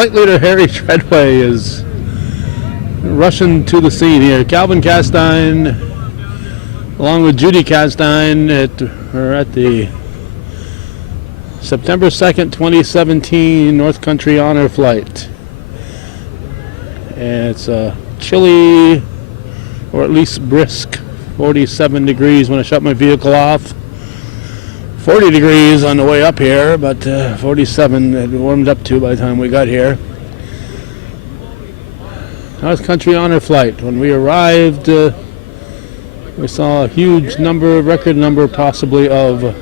Flight leader Harry Treadway is rushing to the scene here. Calvin Castine, along with Judy Castine, are at the September 2nd, 2017 North Country Honor Flight. And it's a chilly, or at least brisk, 47 degrees when I shut my vehicle off. 40 degrees on the way up here, but 47 it warmed up to by the time we got here. North Country Honor Flight. When we arrived, we saw a huge number, record number possibly, of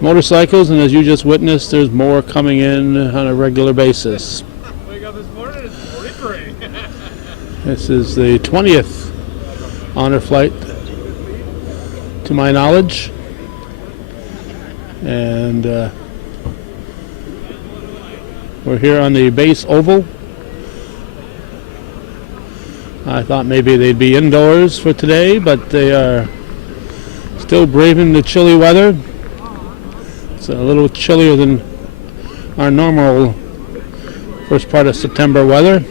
motorcycles, and as you just witnessed, there's more coming in on a regular basis. Wake up this morning, it's 43. This is the 20th honor flight, to my knowledge, and we're here on the base oval. I thought maybe they'd be indoors for today, but they are still braving the chilly weather. It's a little chillier than our normal first part of September weather,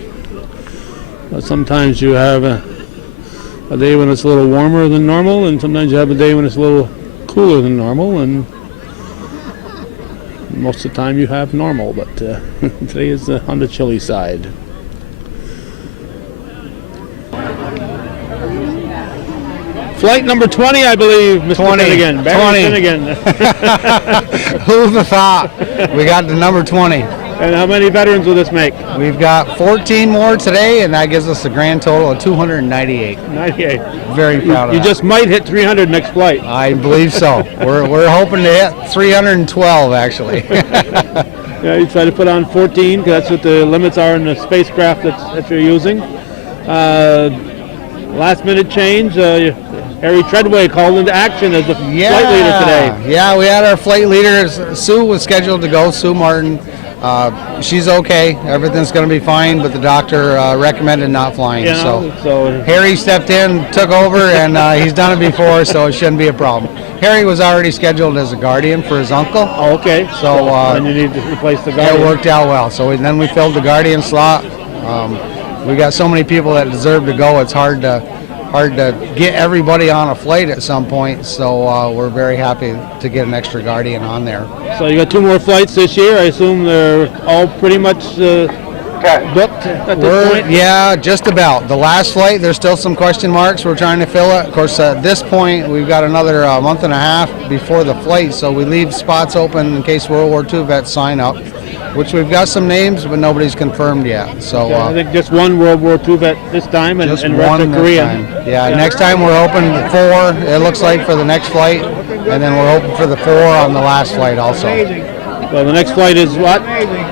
but sometimes you have a day when it's a little warmer than normal, and sometimes you have a day when it's a little cooler than normal, and most of the time you have normal, but today is on the chilly side. Flight number 20, I believe, Mr. 20. Finnegan. Barry Finnegan. Who would have thought? We got the number 20. And how many veterans will this make? We've got 14 more today, and that gives us a grand total of 298. 98. Very proud of You that. just might hit 300 next flight. I believe so. We're hoping to hit 312, actually. Yeah, you try to put on 14, because that's what the limits are in the spacecraft that you're using. Last minute change, Harry Treadway called into action as the flight leader today. Yeah, we had our flight leader. Sue was scheduled to go, Sue Martin. She's okay. Everything's going to be fine, but the doctor recommended not flying. So Harry stepped in, took over, and he's done it before, so it shouldn't be a problem. Harry was already scheduled as a guardian for his uncle. Oh, okay. So and you need to replace the guardian. It worked out well. So then we filled the guardian slot. We got so many people that deserve to go. It's hard to get everybody on a flight at some point, so we're very happy to get an extra guardian on there. So you got 2 more flights this year. I assume they're all pretty much booked at this point? Yeah, just about. The last flight, there's still some question marks. We're trying to fill it. Of course, at this point, we've got another month and a half before the flight, so we leave spots open in case World War II vets sign up, which we've got some names, but nobody's confirmed yet. So I think just one World War II vet this time, and just and one rest are this Korean. time. Yeah, next time we're hoping 4, it looks like, for the next flight, and then we're hoping for the 4 on the last flight also. So the next flight is what?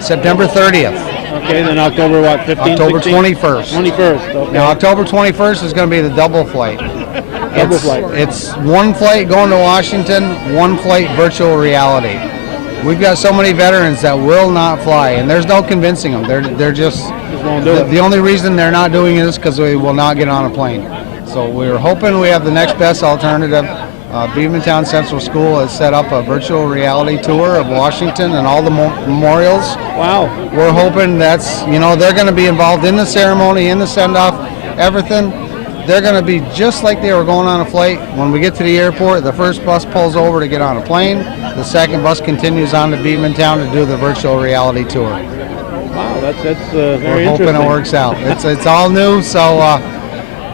September 30th. Okay, then October what, 15th? October 16th? 21st. 21st, okay. Now, October 21st is going to be the double flight. Double flight. It's one flight going to Washington, one flight virtual reality. We've got so many veterans that will not fly, and there's no convincing them. They're just won't do it. the only reason they're not doing it is because we will not get on a plane. So we're hoping we have the next best alternative. Beavertown Central School has set up a virtual reality tour of Washington and all the memorials. Wow. We're hoping that's, they're going to be involved in the ceremony, in the send-off, everything. They're going to be just like they were going on a flight. When we get to the airport, the first bus pulls over to get on a plane. The second bus continues on to Beavertown to do the virtual reality tour. Wow, that's very We're interesting. hoping it works out. It's all new, so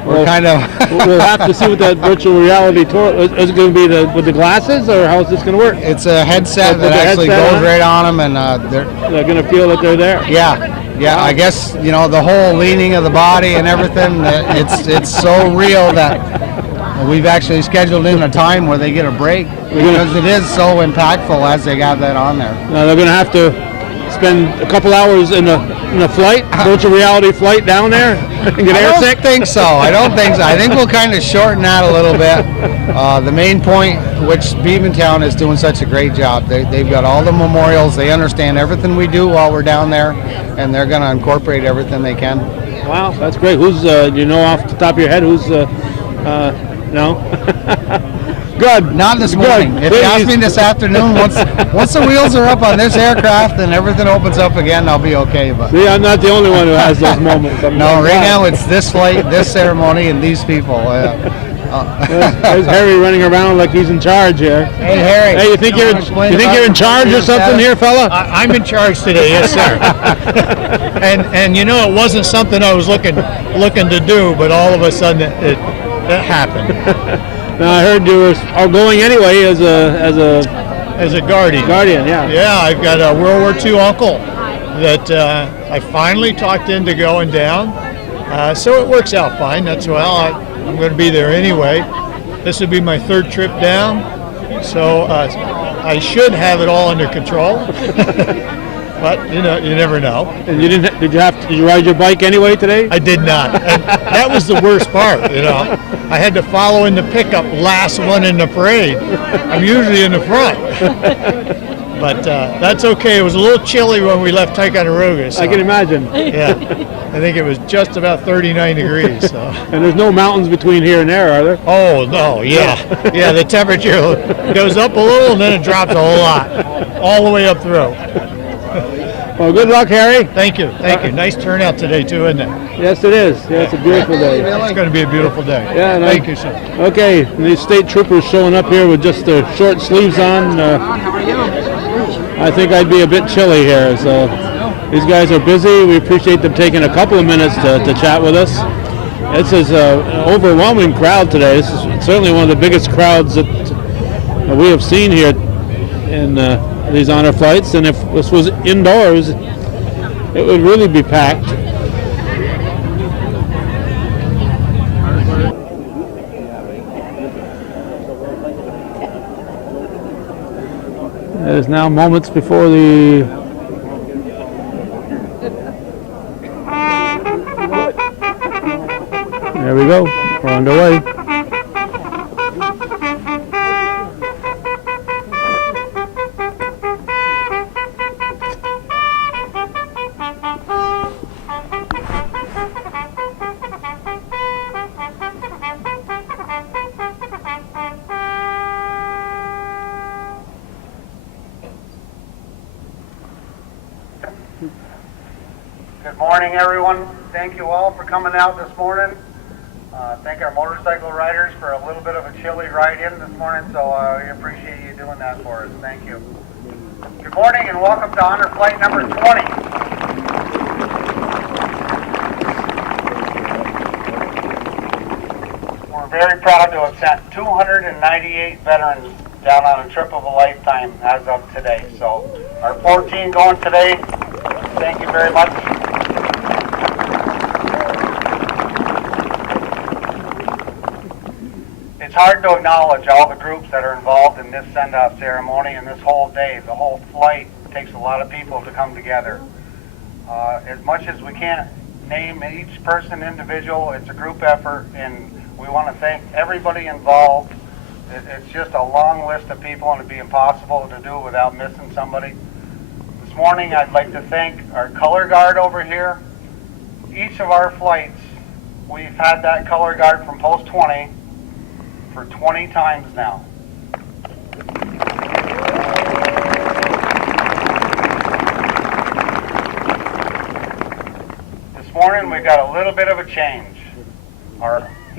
we're kind of... We'll have to see what that virtual reality tour is. It going to be with the glasses, or how is this going to work? It's a headset With that the actually headset goes on? right on them, and They're going to feel that they're there. Yeah, I guess, the whole leaning of the body and everything, it's so real that we've actually scheduled in a time where they get a break, because it is so impactful as they got that on there. Now they're going to have to spend a couple hours in a flight, virtual reality flight down there, and get airsick? I don't think so. I think we'll kind of shorten that a little bit. The main point, which Beavertown is doing such a great job, they've got all the memorials. They understand everything we do while we're down there, and they're going to incorporate everything they can. Wow, that's great. Who's, do you know off the top of your head, who's, no? Good. Not this Good. morning. If you ask me this afternoon, once the wheels are up on this aircraft and everything opens up again, I'll be okay. But See, I'm not the only one who has those moments. no, right now it's this flight, this ceremony, and these people. There's Harry running around like he's in charge here. Hey, Harry. Hey, you think you're in charge or something here, fella? I'm in charge today, yes, sir. and you know, it wasn't something I was looking to do, but all of a sudden it happened. Now I heard you were going anyway as a guardian. Guardian, yeah. Yeah, I've got a World War II uncle that I finally talked into going down. So it works out fine. That's I'm going to be there anyway. This would be my third trip down, so I should have it all under control. But you never know. And did you ride your bike anyway today? I did not. And that was the worst part. I had to follow in the pickup, last one in the parade. I'm usually in the front. But that's okay. It was a little chilly when we left Ticonderoga. So, I can imagine. Yeah, I think it was just about 39 degrees. So. And there's no mountains between here and there, are there? Oh, no, yeah. Yeah, the temperature goes up a little and then it drops a whole lot, all the way up through. Well, good luck, Harry. Thank you. Nice turnout today, too, isn't it? Yes, it is. Yeah, it's a beautiful day. It's going to be a beautiful day. Yeah, Thank you, sir. Okay, these state troopers showing up here with just their short sleeves on. I think I'd be a bit chilly here. So these guys are busy. We appreciate them taking a couple of minutes to chat with us. This is an overwhelming crowd today. This is certainly one of the biggest crowds that we have seen here in these honor flights. And if this was indoors, it would really be packed. It is now moments before the there we go. We're underway. Good morning, everyone. Thank you all for coming out this morning. Thank our motorcycle riders for a little bit of a chilly ride in this morning, so we appreciate you doing that for us. Thank you. Good morning and welcome to Honor Flight number 20. We're very proud to have sent 298 veterans down on a trip of a lifetime as of today. So our 14 going today, thank you very much. It's hard to acknowledge all the groups that are involved in this send-off ceremony and this whole day. The whole flight takes a lot of people to come together. As much as we can't name each person individual, it's a group effort, and we want to thank everybody involved. It's just a long list of people, and it'd be impossible to do without missing somebody. This morning, I'd like to thank our color guard over here. Each of our flights, we've had that color guard from post 20 for 20 times now. This morning we've got a little bit of a change.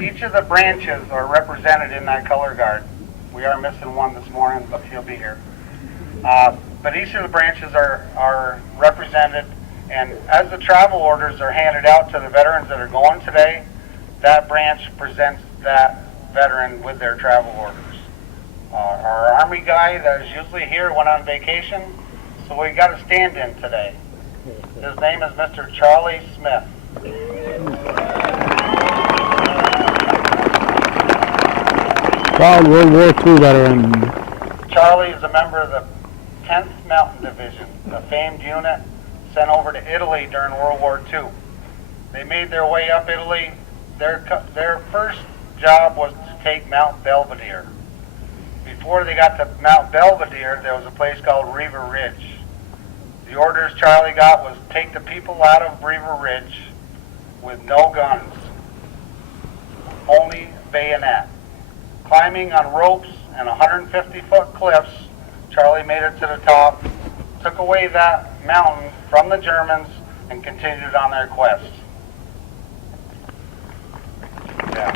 Each of the branches are represented in that color guard. We are missing one this morning, but he'll be here. But each of the branches are represented, and as the travel orders are handed out to the veterans that are going today, that branch presents that veteran with their travel orders. Our Army guy that is usually here went on vacation, so we got a stand-in today. His name is Mr. Charlie Smith. Proud World War II veteran. Charlie is a member of the 10th Mountain Division, a famed unit sent over to Italy during World War II. They made their way up Italy. Their first job was to take Mount Belvedere. Before they got to Mount Belvedere, there was a place called Riva Ridge. The orders Charlie got was take the people out of Riva Ridge with no guns, only bayonet. Climbing on ropes and 150-foot cliffs. Charlie made it to the top, took away that mountain from the Germans, and continued on their quest. Yeah.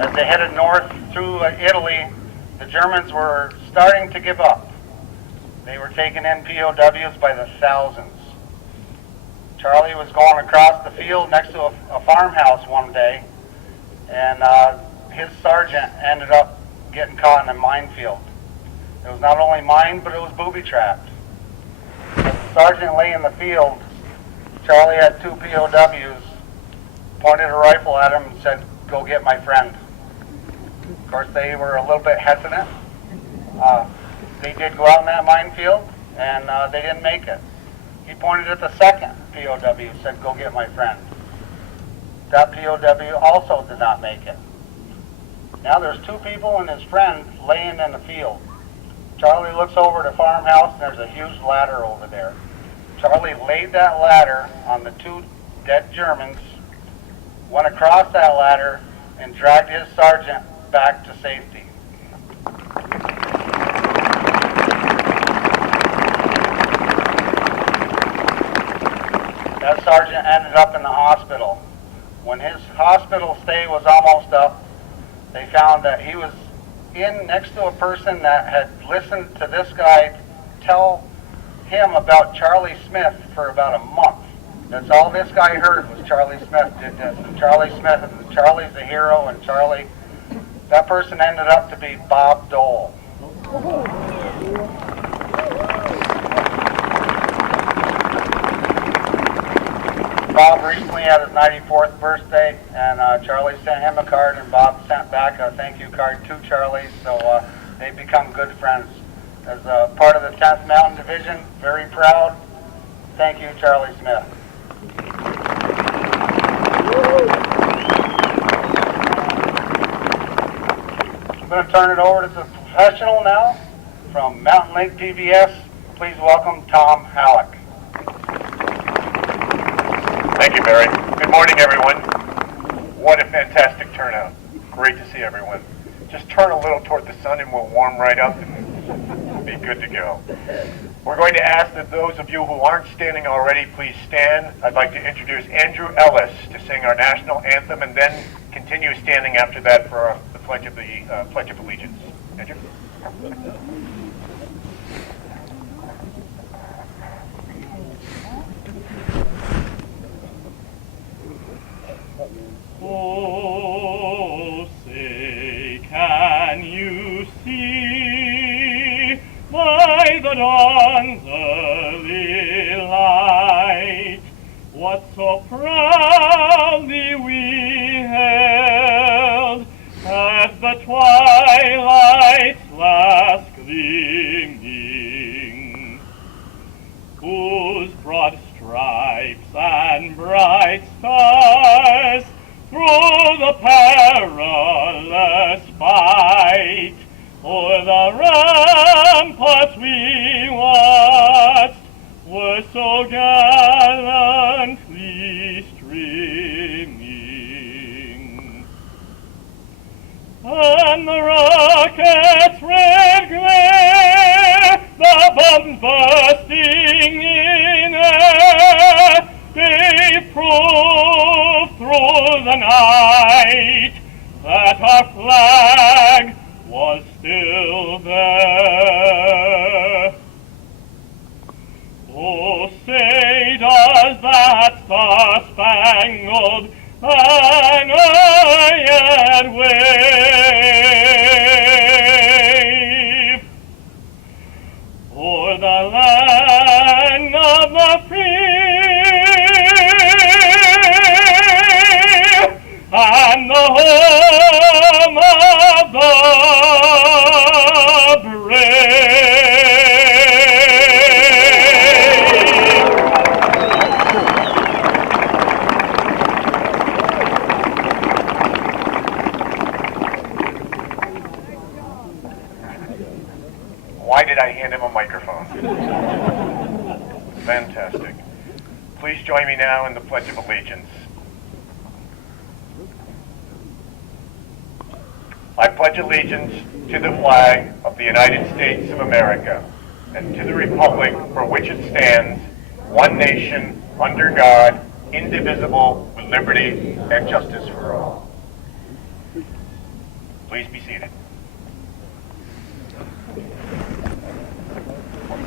As they headed north through Italy, the Germans were starting to give up. They were taking in POWs by the thousands. Charlie was going across the field next to a farmhouse one day, and his sergeant ended up getting caught in a minefield. It was not only mined, but it was booby-trapped. As the sergeant lay in the field, Charlie had 2 POWs, pointed a rifle at him and said, "Go get my friend." Of course, they were a little bit hesitant. They did go out in that minefield, and they didn't make it. He pointed at the second POW, said, "Go get my friend." That POW also did not make it. Now there's 2 people and his friend laying in the field. Charlie looks over at the farmhouse, and there's a huge ladder over there. Charlie laid that ladder on the 2 dead Germans, went across that ladder, and dragged his sergeant back to safety. That sergeant ended up in the hospital. When his hospital stay was almost up, they found that he was in next to a person that had listened to this guy tell him about Charlie Smith for about a month. That's all this guy heard was Charlie Smith did this, and Charlie Smith, and Charlie's a hero, and Charlie, that person ended up to be Bob Dole. Bob recently had his 94th birthday, and Charlie sent him a card, and Bob sent back a thank you card to Charlie, so they've become good friends. As a part of the 10th Mountain Division, very proud. Thank you, Charlie Smith. I'm going to turn it over to the professional now from Mountain Lake PBS. Please welcome Tom Halleck. Thank you, Barry. Good morning, everyone. What a fantastic turnout. Great to see everyone. Just turn a little toward the sun and we'll warm right up and be good to go. We're going to ask that those of you who aren't standing already, please stand. I'd like to introduce Andrew Ellis to sing our national anthem and then continue standing after that for the Pledge of Allegiance. Andrew? Oh, say, can you see by the dawn's early light what so proudly we hailed as the twilight's last gleaming, whose broad stripes and bright stars through the perilous fight o'er the ramparts we watched were so gallantly streaming. And the rocket's red glare, the bombs bursting in air, gave proof through the night that our flag was still there. Oh, say, does that star-spangled banner yet wave o'er the land of the free and the home of the brave? Why did I hand him a microphone? Fantastic. Please join me now in the Pledge of Allegiance. I pledge allegiance to the flag of the United States of America and to the republic for which it stands, one nation, under God, indivisible, with liberty and justice for all. Please be seated.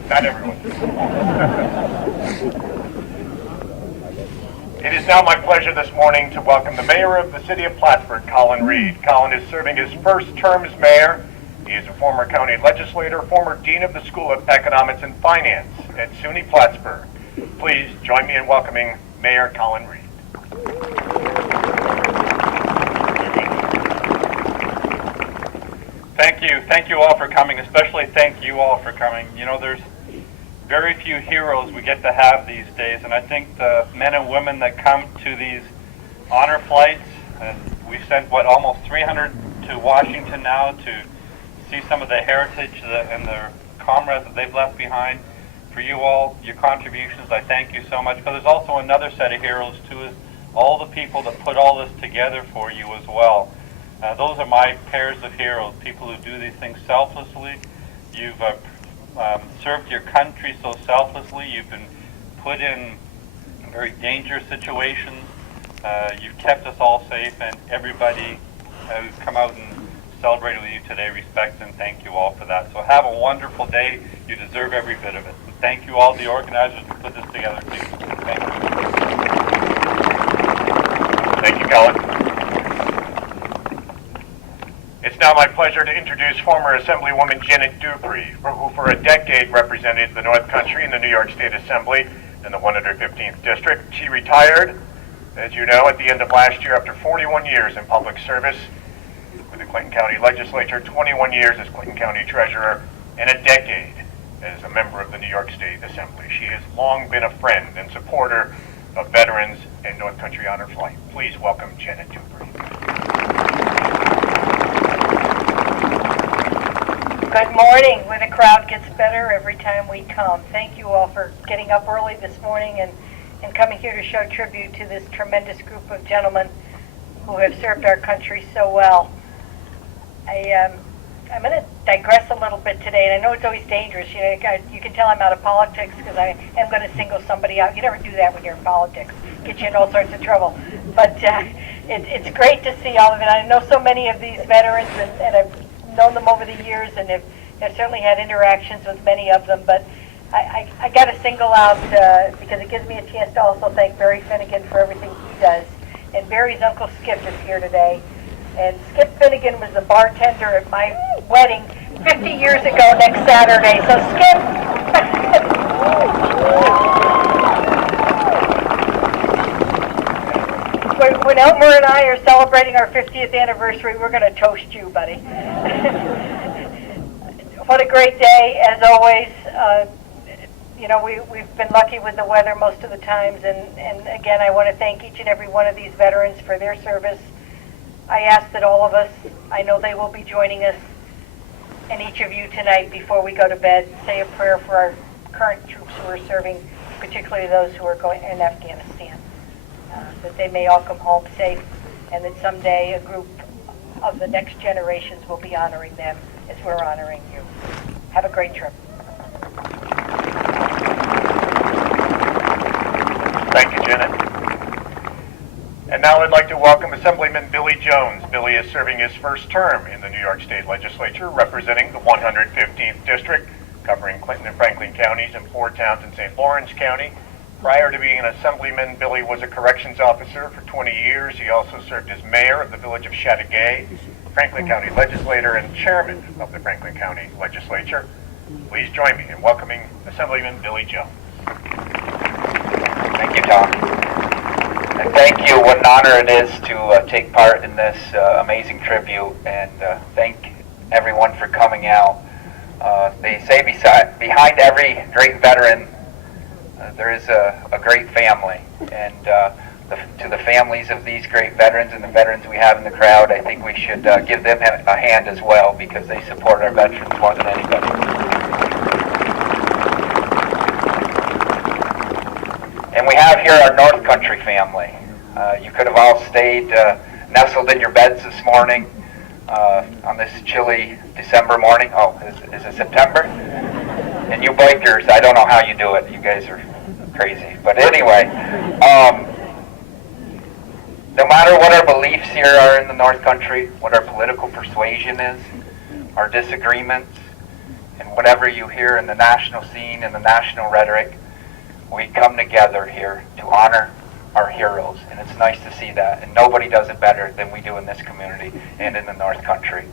Not everyone. It is now my pleasure this morning to welcome the mayor of the city of Plattsburgh, Colin Reed. Colin is serving his first term as mayor. He is a former county legislator, former dean of the School of Economics and Finance at SUNY Plattsburgh. Please join me in welcoming Mayor Colin Reed. Thank you all for coming, especially thank you all for coming. You know, there's very few heroes we get to have these days, and I think the men and women that come to these honor flights, and we sent, almost 300 to Washington now to see some of the heritage and the comrades that they've left behind. For you all, your contributions, I thank you so much. But there's also another set of heroes too, is all the people that put all this together for you as well. Those are my pairs of heroes, people who do these things selflessly. You've served your country so selflessly. You've been put in very dangerous situations. You've kept us all safe, and everybody who's come out and celebrated with you today respects and thank you all for that. So have a wonderful day. You deserve every bit of it. And thank you all, the organizers, who put this together too. Thank you. Thank you, Colin. It's now my pleasure to introduce former Assemblywoman Janet Dupree, who for a decade represented the North Country in the New York State Assembly in the 115th District. She retired, as you know, at the end of last year after 41 years in public service with the Clinton County Legislature, 21 years as Clinton County Treasurer, and a decade as a member of the New York State Assembly. She has long been a friend and supporter of veterans and North Country Honor Flight. Please welcome Janet Dupree. Good morning. When the crowd gets better every time we come. Thank you all for getting up early this morning and coming here to show tribute to this tremendous group of gentlemen who have served our country so well. I'm going to digress a little bit today, and I know it's always dangerous. You can tell I'm out of politics because I am going to single somebody out. You never do that when you're in politics. Get you in all sorts of trouble. But it's great to see all of it. I know so many of these veterans, and I've known them over the years, and have certainly had interactions with many of them. But I got to single out because it gives me a chance to also thank Barry Finnegan for everything he does. And Barry's Uncle Skip is here today. And Skip Finnegan was the bartender at my wedding 50 years ago next Saturday. So Skip, when Elmer and I are celebrating our 50th anniversary, we're going to toast you, buddy. What a great day, as always. We've been lucky with the weather most of the times, and again, I want to thank each and every one of these veterans for their service. I ask that all of us, I know they will be joining us, and each of you tonight before we go to bed, say a prayer for our current troops who are serving, particularly those who are going in Afghanistan, that they may all come home safe, and that someday a group of the next generations will be honoring them as we're honoring you. Have a great trip. Thank you, Janet. And now I'd like to welcome Assemblyman Billy Jones. Billy is serving his first term in the New York State Legislature, representing the 115th District, covering Clinton and Franklin counties and 4 towns in St. Lawrence County. Prior to being an assemblyman, Billy was a corrections officer for 20 years. He also served as mayor of the village of Chateauguay, Franklin County legislator, and chairman of the Franklin County Legislature. Please join me in welcoming Assemblyman Billy Jones. Thank you, Tom. And thank you. What an honor it is to take part in this amazing tribute, and thank everyone for coming out. They say behind every great veteran, there is a great family. And to the families of these great veterans and the veterans we have in the crowd, I think we should give them a hand as well, because they support our veterans more than anybody. And we have here our North Country family. You could have all stayed nestled in your beds this morning. on this chilly December morning. Oh, is it September? And you bikers, I don't know how you do it. You guys are crazy. But anyway, no matter what our beliefs here are in the North Country, what our political persuasion is, our disagreements, and whatever you hear in the national scene and the national rhetoric, we come together here to honor our heroes, and it's nice to see that, and nobody does it better than we do in this community and in the North Country.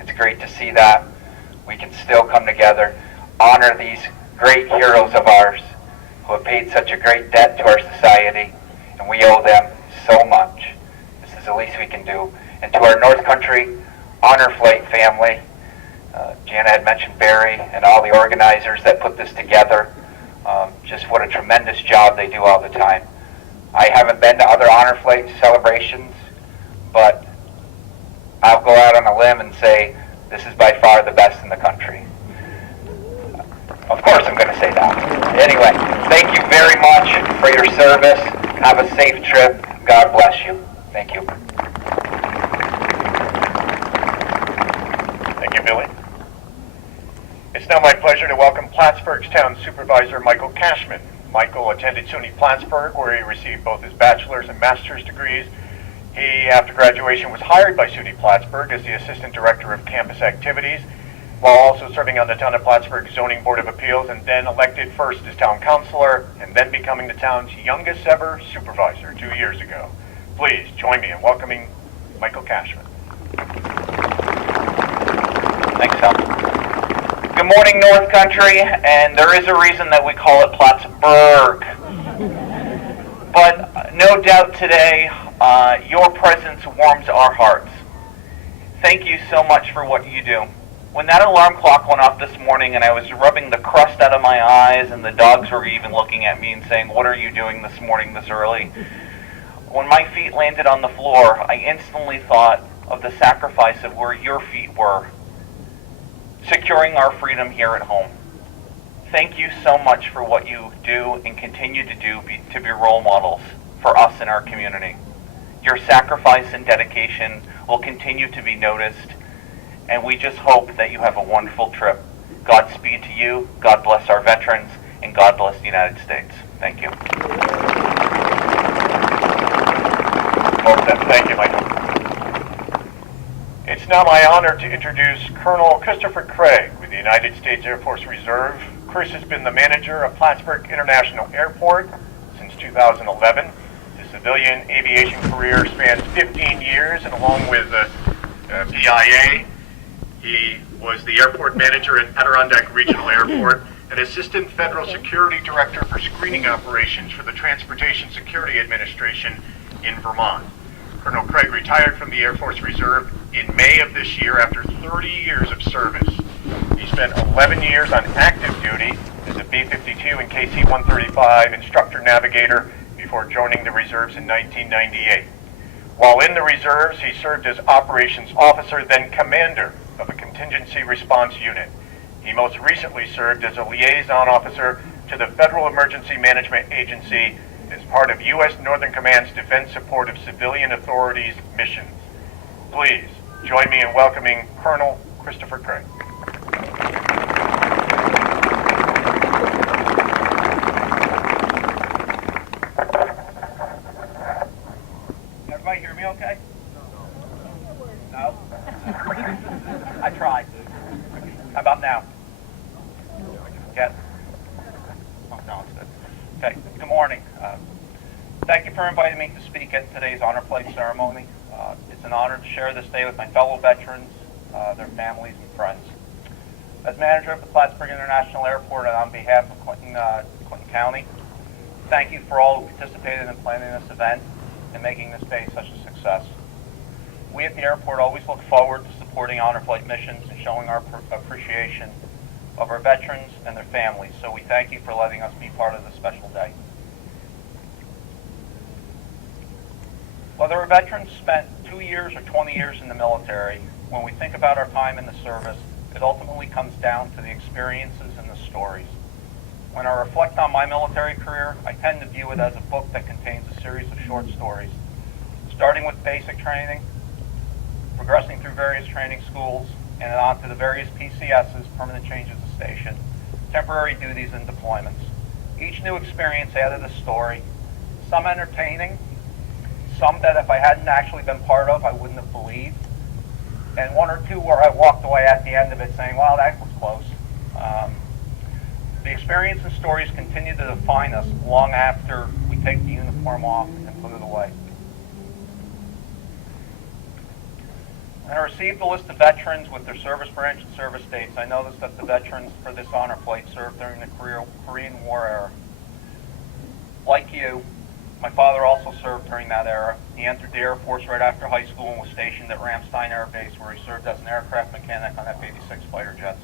It's great to see that we can still come together, honor these great heroes of ours who have paid such a great debt to our society, and we owe them so much. This is the least we can do. And to our North Country Honor Flight family, Jana had mentioned Barry and all the organizers that put this together. Just what a tremendous job they do all the time. I haven't been to other Honor Flight celebrations, but I'll go out on a limb and say this is by far the best in the country. Of course I'm going to say that. Anyway, thank you very much for your service. Have a safe trip. God bless you. Thank you. Thank you, Billy. It's now my pleasure to welcome Plattsburgh's Town Supervisor Michael Cashman. Michael attended SUNY Plattsburgh, where he received both his bachelor's and master's degrees. He, after graduation, was hired by SUNY Plattsburgh as the Assistant Director of Campus Activities, while also serving on the Town of Plattsburgh Zoning Board of Appeals, and then elected first as Town Councilor, and then becoming the town's youngest ever supervisor 2 years ago. Please join me in welcoming Michael Cashman. Thanks, Tom. Good morning, North Country, and there is a reason that we call it Plattsburgh. But no doubt today, your presence warms our hearts. Thank you so much for what you do. When that alarm clock went off this morning and I was rubbing the crust out of my eyes and the dogs were even looking at me and saying, "What are you doing this morning this early?" When my feet landed on the floor, I instantly thought of the sacrifice of where your feet were, securing our freedom here at home. Thank you so much for what you do and continue to do to be role models for us in our community. Your sacrifice and dedication will continue to be noticed, and we just hope that you have a wonderful trip. Godspeed to you, God bless our veterans, and God bless the United States. Thank you. Well said. Thank you, Michael. It's now my honor to introduce Colonel Christopher Craig with the United States Air Force Reserve. Chris has been the manager of Plattsburgh International Airport since 2011. His civilian aviation career spans 15 years, and along with PIA, he was the airport manager at Adirondack Regional Airport and Assistant Federal Security Director for Screening Operations for the Transportation Security Administration in Vermont. Colonel Craig retired from the Air Force Reserve in May of this year after 30 years of service. He spent 11 years on active duty as a B-52 and KC-135 instructor navigator before joining the reserves in 1998. While in the reserves, he served as operations officer, then commander of a contingency response unit. He most recently served as a liaison officer to the Federal Emergency Management Agency as part of U.S. Northern Command's defense support of civilian authorities' missions. Please join me in welcoming Colonel Christopher Craig. Everybody hear me okay? No? I tried. How about now? Yes? Oh, no, it's good. Okay, good morning. Thank you for inviting me to speak at today's honor flight ceremony. It's an honor to share this day with my fellow veterans, their families, and friends. As manager of the Plattsburgh International Airport and on behalf of Clinton County, thank you for all who participated in planning this event and making this day such a success. We at the airport always look forward to supporting honor flight missions and showing our appreciation of our veterans and their families, so we thank you for letting us be part of this special day. Whether a veteran spent 2 years or 20 years in the military, when we think about our time in the service, it ultimately comes down to the experiences and the stories. When I reflect on my military career, I tend to view it as a book that contains a series of short stories, starting with basic training, progressing through various training schools, and on to the various PCSs, permanent changes of station, temporary duties and deployments. Each new experience added a story, some entertaining, some that if I hadn't actually been part of, I wouldn't have believed, and one or two where I walked away at the end of it saying, wow, that was close. The experience and stories continue to define us long after we take the uniform off and put it away. When I received the list of veterans with their service branch and service dates, I noticed that the veterans for this honor plate served during the Korean War era. Like you, my father also served during that era. He entered the Air Force right after high school and was stationed at Ramstein Air Base, where he served as an aircraft mechanic on F-86 fighter jets.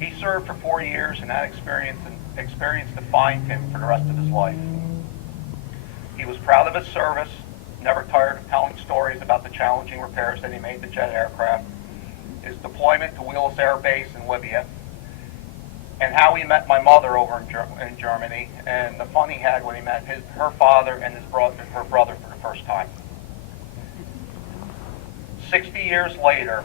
He served for 4 years, and that experience defined him for the rest of his life. He was proud of his service, never tired of telling stories about the challenging repairs that he made to jet aircraft, his deployment to Wheels Air Base in Libya, and how he met my mother over in Germany, and the fun he had when he met her father and her brother for the first time. 60 years later,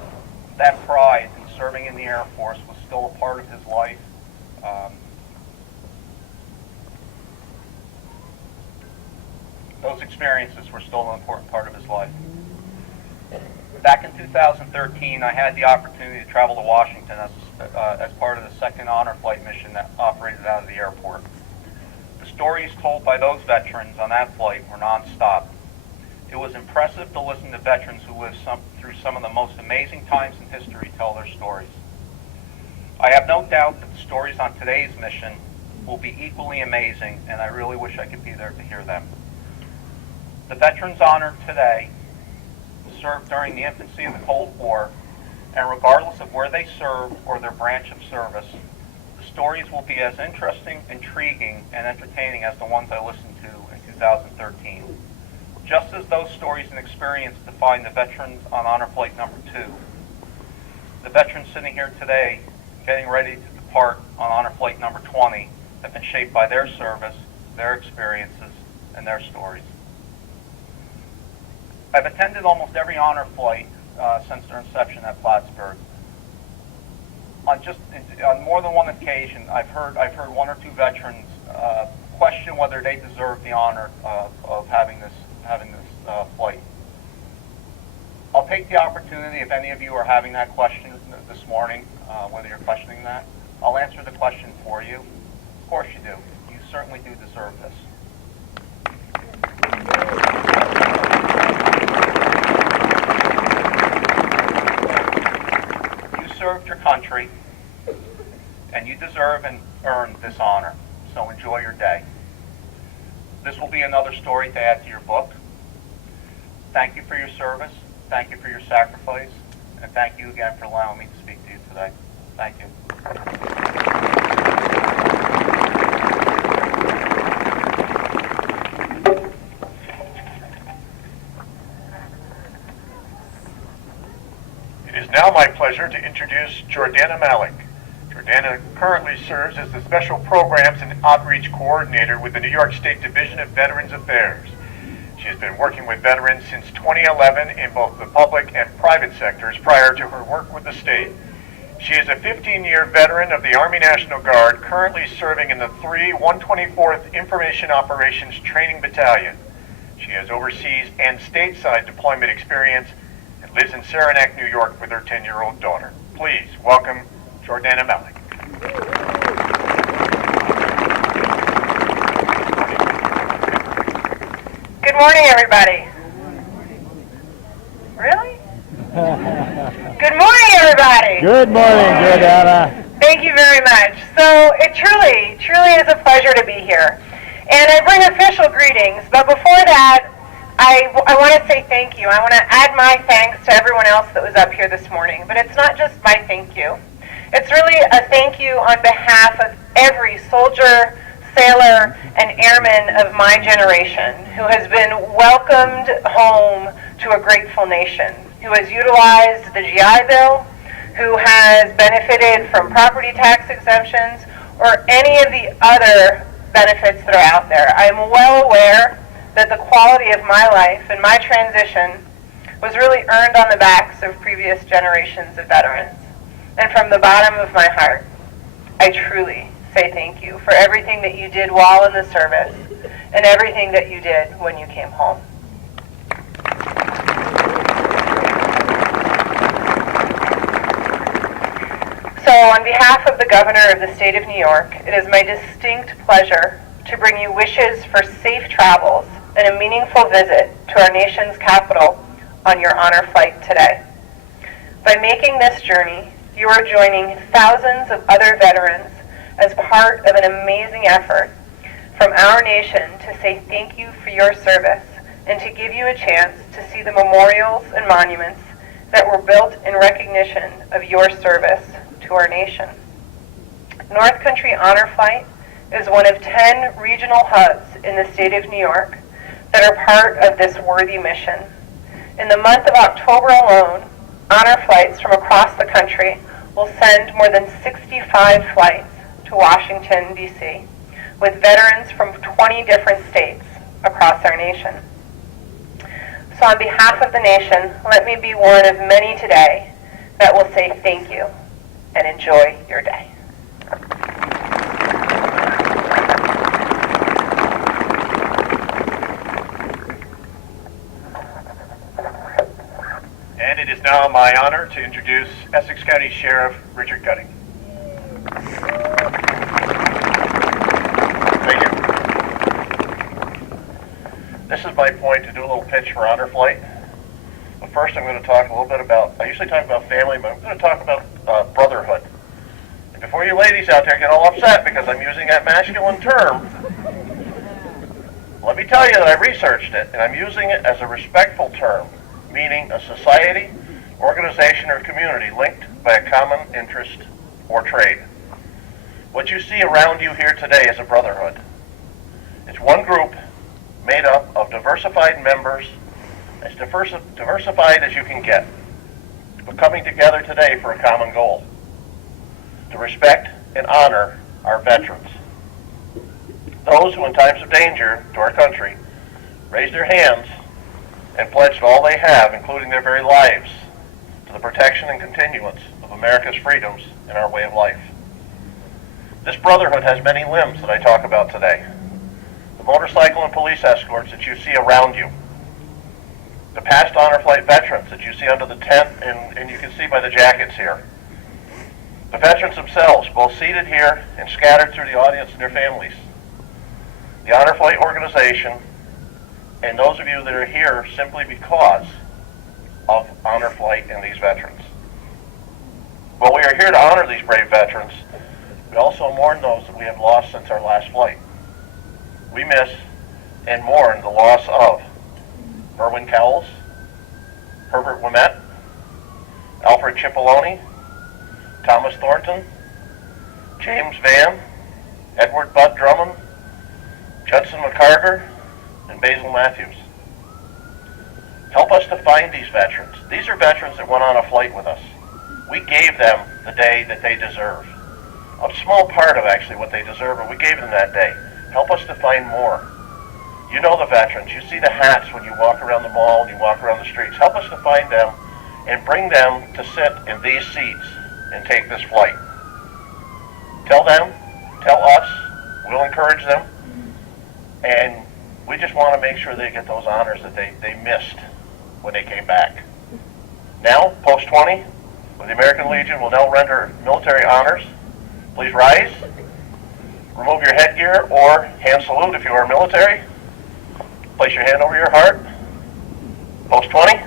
that pride in serving in the Air Force was still a part of his life. Those experiences were still an important part of his life. Back in 2013, I had the opportunity to travel to Washington as part of the second honor flight mission that operated out of the airport. The stories told by those veterans on that flight were nonstop. It was impressive to listen to veterans who lived through some of the most amazing times in history tell their stories. I have no doubt that the stories on today's mission will be equally amazing, and I really wish I could be there to hear them. The veterans honored today served during the infancy of the Cold War, and regardless of where they served or their branch of service, the stories will be as interesting, intriguing, and entertaining as the ones I listened to in 2013. Just as those stories and experience define the veterans on honor flight number 2, the veterans sitting here today getting ready to depart on honor flight number 20 have been shaped by their service, their experiences, and their stories. I've attended almost every honor flight since their inception at Plattsburgh. On more than one occasion, I've heard one or two veterans question whether they deserve the honor of having this flight. I'll take the opportunity, if any of you are having that question this morning, whether you're questioning that, I'll answer the question for you. Of course you do. You certainly do deserve this. Served your country, and you deserve and earn this honor, so enjoy your day. This will be another story to add to your book. Thank you for your service, thank you for your sacrifice, and thank you again for allowing me to speak to you today. Thank you. It is now my pleasure to introduce Jordana Malik. Jordana currently serves as the Special Programs and Outreach Coordinator with the New York State Division of Veterans Affairs. She has been working with veterans since 2011 in both the public and private sectors prior to her work with the state. She is a 15-year veteran of the Army National Guard, currently serving in the 3 124th Information Operations Training Battalion. She has overseas and stateside deployment experience and lives in Saranac, New York with her 10-year-old daughter. Please welcome Jordana Malik. Good morning, everybody. Really? Good morning, everybody. Good morning, Jordana. Thank you very much. So it truly is a pleasure to be here. And I bring official greetings, but before that, I want to say thank you. I want to add my thanks to everyone else that was up here this morning. But it's not just my thank you. It's really a thank you on behalf of every soldier, sailor, and airman of my generation who has been welcomed home to a grateful nation, who has utilized the GI Bill, who has benefited from property tax exemptions, or any of the other benefits that are out there. I'm well aware that the quality of my life and my transition was really earned on the backs of previous generations of veterans. And from the bottom of my heart, I truly say thank you for everything that you did while in the service and everything that you did when you came home. So on behalf of the Governor of the State of New York, it is my distinct pleasure to bring you wishes for safe travels and a meaningful visit to our nation's capital on your honor flight today. By making this journey, you are joining thousands of other veterans as part of an amazing effort from our nation to say thank you for your service and to give you a chance to see the memorials and monuments that were built in recognition of your service to our nation. North Country Honor Flight is one of 10 regional hubs in the state of New York that are part of this worthy mission. In the month of October alone, honor flights from across the country will send more than 65 flights to Washington, D.C., with veterans from 20 different states across our nation. So on behalf of the nation, let me be one of many today that will say thank you and enjoy your day. And it is now my honor to introduce Essex County Sheriff Richard Gutting. Thank you. This is my point to do a little pitch for Honor Flight. But first I'm going to talk a little bit about, I usually talk about family, but I'm going to talk about brotherhood. And before you ladies out there get all upset because I'm using that masculine term, let me tell you that I researched it, and I'm using it as a respectful term, meaning a society, organization, or community linked by a common interest or trade. What you see around you here today is a brotherhood. It's one group made up of diversified members, as diversified as you can get, but coming together today for a common goal: to respect and honor our veterans. Those who in times of danger to our country raised their hands and pledged all they have, including their very lives, to the protection and continuance of America's freedoms and our way of life. This brotherhood has many limbs that I talk about today. The motorcycle and police escorts that you see around you, the past honor flight veterans that you see under the tent and you can see by the jackets here, the veterans themselves, both seated here and scattered through the audience and their families, the honor flight organization, and those of you that are here simply because of honor flight and these veterans. While we are here to honor these brave veterans, we also mourn those that we have lost since our last flight. We miss and mourn the loss of Merwin Cowles, Herbert Wimet, Alfred Cipollone, Thomas Thornton, James Vann, Edward Bud Drummond, Judson McCarter, and Basil Matthews. Help us to find these veterans. These are veterans that went on a flight with us. We gave them the day that they deserve. A small part of actually what they deserve, but we gave them that day. Help us to find more. You know the veterans. You see the hats when you walk around the mall and you walk around the streets. Help us to find them and bring them to sit in these seats and take this flight. Tell them, tell us, we'll encourage them, and we just want to make sure they get those honors that they missed when they came back. Now, Post 20 with the American Legion will now render military honors. Please rise, remove your headgear or hand salute if you are military. Place your hand over your heart. Post 20.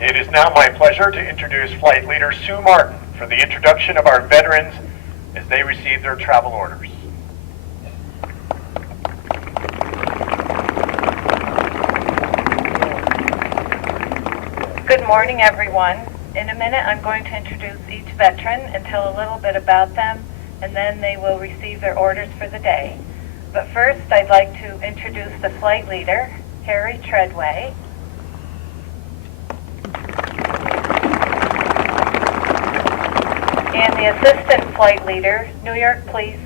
It is now my pleasure to introduce Flight Leader Sue Martin for the introduction of our veterans as they receive their travel orders. Good morning, everyone. In a minute, I'm going to introduce each veteran and tell a little bit about them, and then they will receive their orders for the day. But first, I'd like to introduce the flight leader, Harry Treadway. And the assistant flight leader, New York Police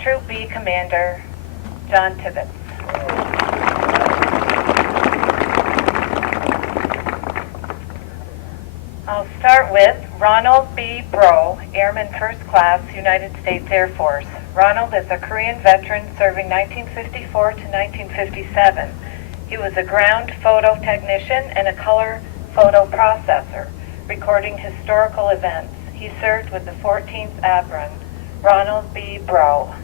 Troop B Commander, John Tibbetts. I'll start with Ronald B. Bro, Airman First Class, United States Air Force. Ronald is a Korean veteran serving 1954 to 1957. He was a ground photo technician and a color photo processor, recording historical events. He served with the 14th Abrun. Ronald B. Bro.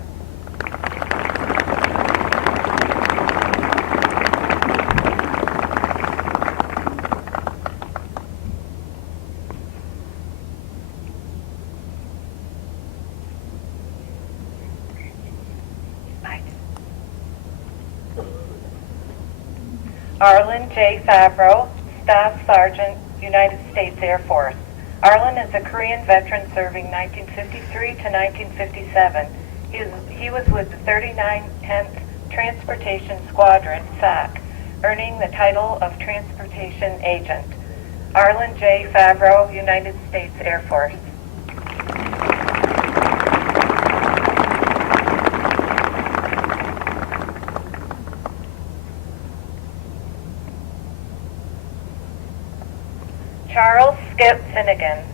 Arlen J. Favreau, Staff Sergeant, United States Air Force. Arlen is a Korean veteran serving 1953 to 1957. He was with the 39th 10th Transportation Squadron, SAC, earning the title of Transportation Agent. Arlen J. Favreau, United States Air Force. Charles Skip Finnegan,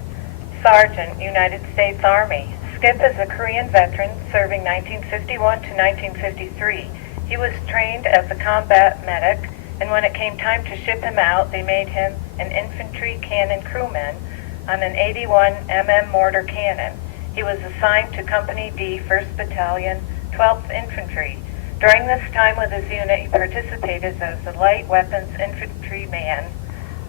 Sergeant, United States Army. Skip is a Korean veteran serving 1951 to 1953. He was trained as a combat medic, and when it came time to ship him out, they made him an infantry cannon crewman on an 81 mm mortar cannon. He was assigned to Company D, 1st Battalion, 12th Infantry. During this time with his unit, he participated as a light weapons infantryman,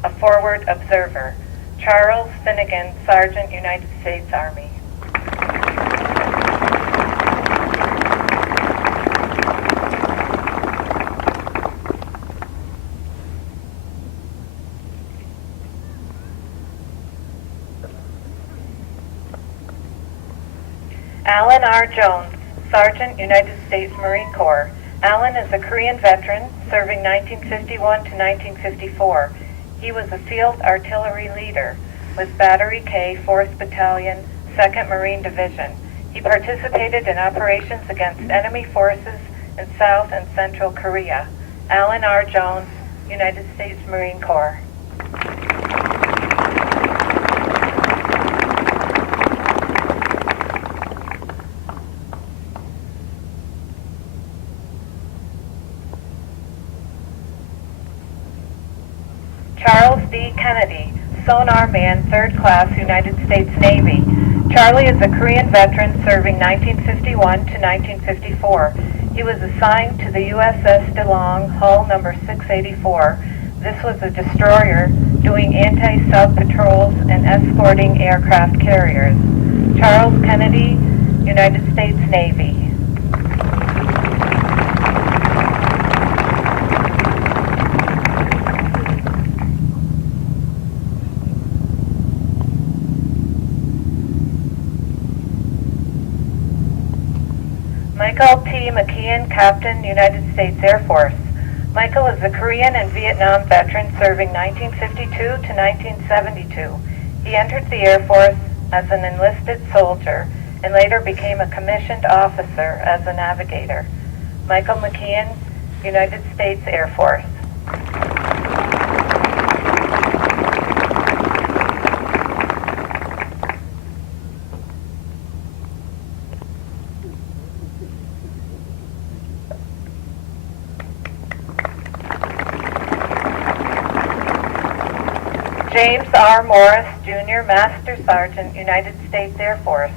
a forward observer. Charles Finnegan, Sergeant, United States Army. Alan R. Jones, Sergeant, United States Marine Corps. Alan is a Korean veteran serving 1951 to 1954. He was a field artillery leader with Battery K, 4th Battalion, 2nd Marine Division. He participated in operations against enemy forces in South and Central Korea. Alan R. Jones, United States Marine Corps. Charles D. Kennedy, Sonar Man, 3rd Class, United States Navy. Charlie is a Korean veteran serving 1951 to 1954. He was assigned to the USS DeLong, hull number 684. This was a destroyer doing anti-sub patrols and escorting aircraft carriers. Charles Kennedy, United States Navy. Michael T. McKeon, Captain, United States Air Force. Michael is a Korean and Vietnam veteran serving 1952 to 1972. He entered the Air Force as an enlisted soldier and later became a commissioned officer as a navigator. Michael McKeon, United States Air Force. James R. Morris, Jr., Master Sergeant, United States Air Force.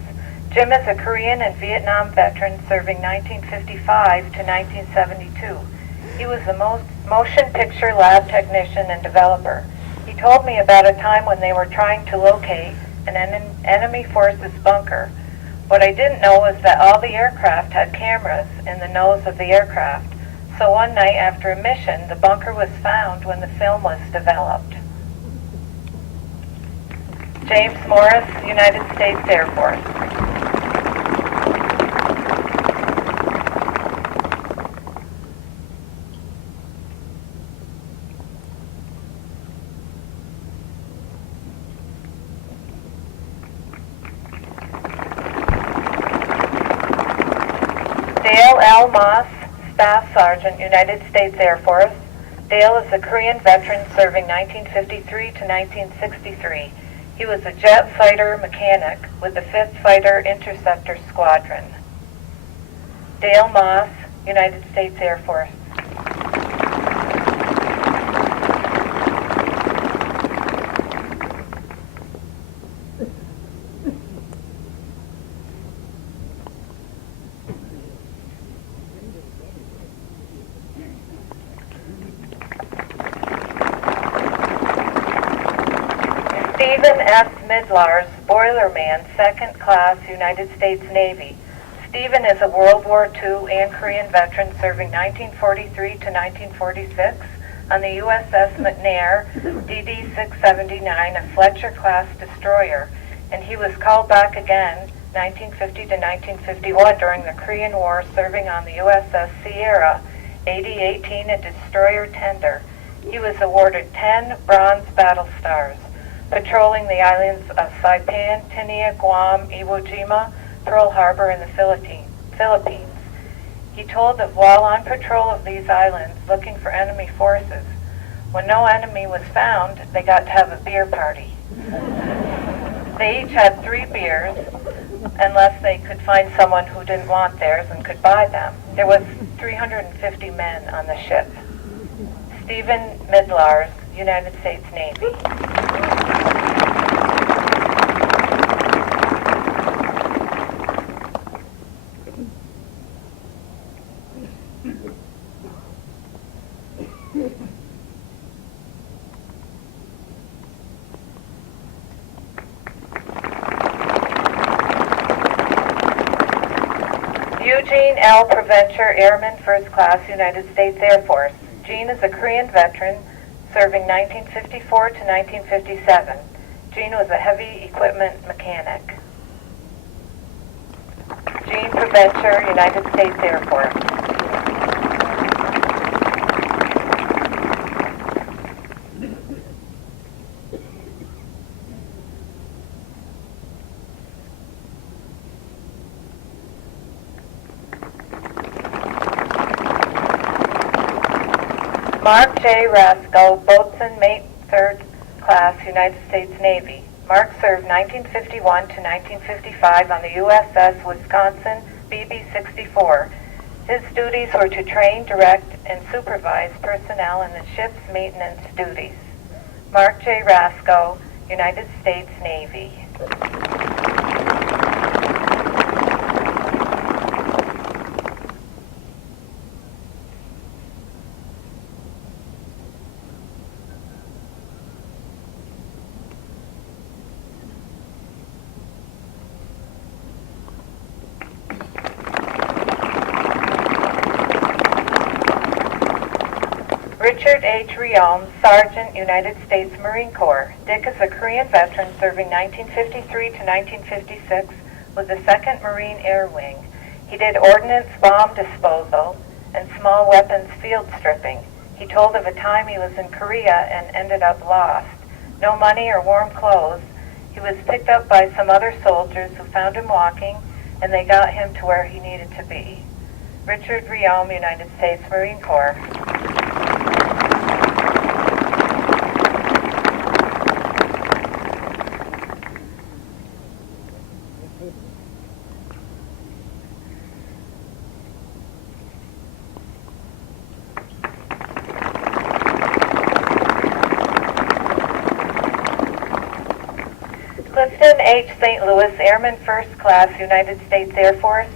Jim is a Korean and Vietnam veteran serving 1955 to 1972. He was a motion picture lab technician and developer. He He told me about a time when they were trying to locate an enemy forces bunker. What I didn't know was that all the aircraft had cameras in the nose of the aircraft. So one night after a mission, the bunker was found when the film was developed. James Morris, United States Air Force. Dale L. Moss, Staff Sergeant, United States Air Force. Dale is a Korean veteran serving 1953 to 1963. He was a jet fighter mechanic with the 5th Fighter Interceptor Squadron. Dale Moss, United States Air Force. Stephen S. Midlars, Boilerman, 2nd Class, United States Navy. Stephen is a World War II and Korean veteran serving 1943 to 1946 on the USS McNair DD-679, a Fletcher-class destroyer, and he was called back again 1950 to 1951 during the Korean War, serving on the USS Sierra AD-18, a destroyer tender. He was awarded 10 Bronze Battle Stars, patrolling the islands of Saipan, Tinian, Guam, Iwo Jima, Pearl Harbor, and the Philippines. He told that while on patrol of these islands looking for enemy forces, when no enemy was found, they got to have a beer party. They each had 3 beers, unless they could find someone who didn't want theirs and could buy them. There was 350 men on the ship. Stephen Midlars, United States Navy. Eugene L. Preventure, Airman, 1st Class, United States Air Force. Gene is a Korean veteran serving 1954 to 1957. Gene was a heavy equipment mechanic. Gene Preventure, United States Air Force. Mark J. Rasco, Boatswain, Mate, 3rd Class, United States Navy. Mark served 1951 to 1955 on the USS Wisconsin BB-64. His duties were to train, direct, and supervise personnel in the ship's maintenance duties. Mark J. Rasco, United States Navy. Richard H. Riom, Sergeant, United States Marine Corps. Dick is a Korean veteran serving 1953 to 1956 with the 2nd Marine Air Wing. He did ordnance bomb disposal and small weapons field stripping. He told of a time he was in Korea and ended up lost. No money or warm clothes. He was picked up by some other soldiers who found him walking, and they got him to where he needed to be. Richard Riom, United States Marine Corps. Clifton H. St. Louis, Airman, 1st Class, United States Air Force.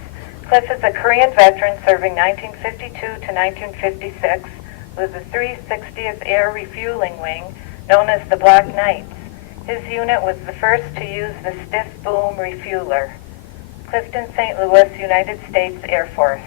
Cliff is a Korean veteran serving 1952 to 1956 with the 360th Air Refueling Wing, known as the Black Knights. His unit was the first to use the stiff boom refueler. Clifton, St. Louis, United States Air Force.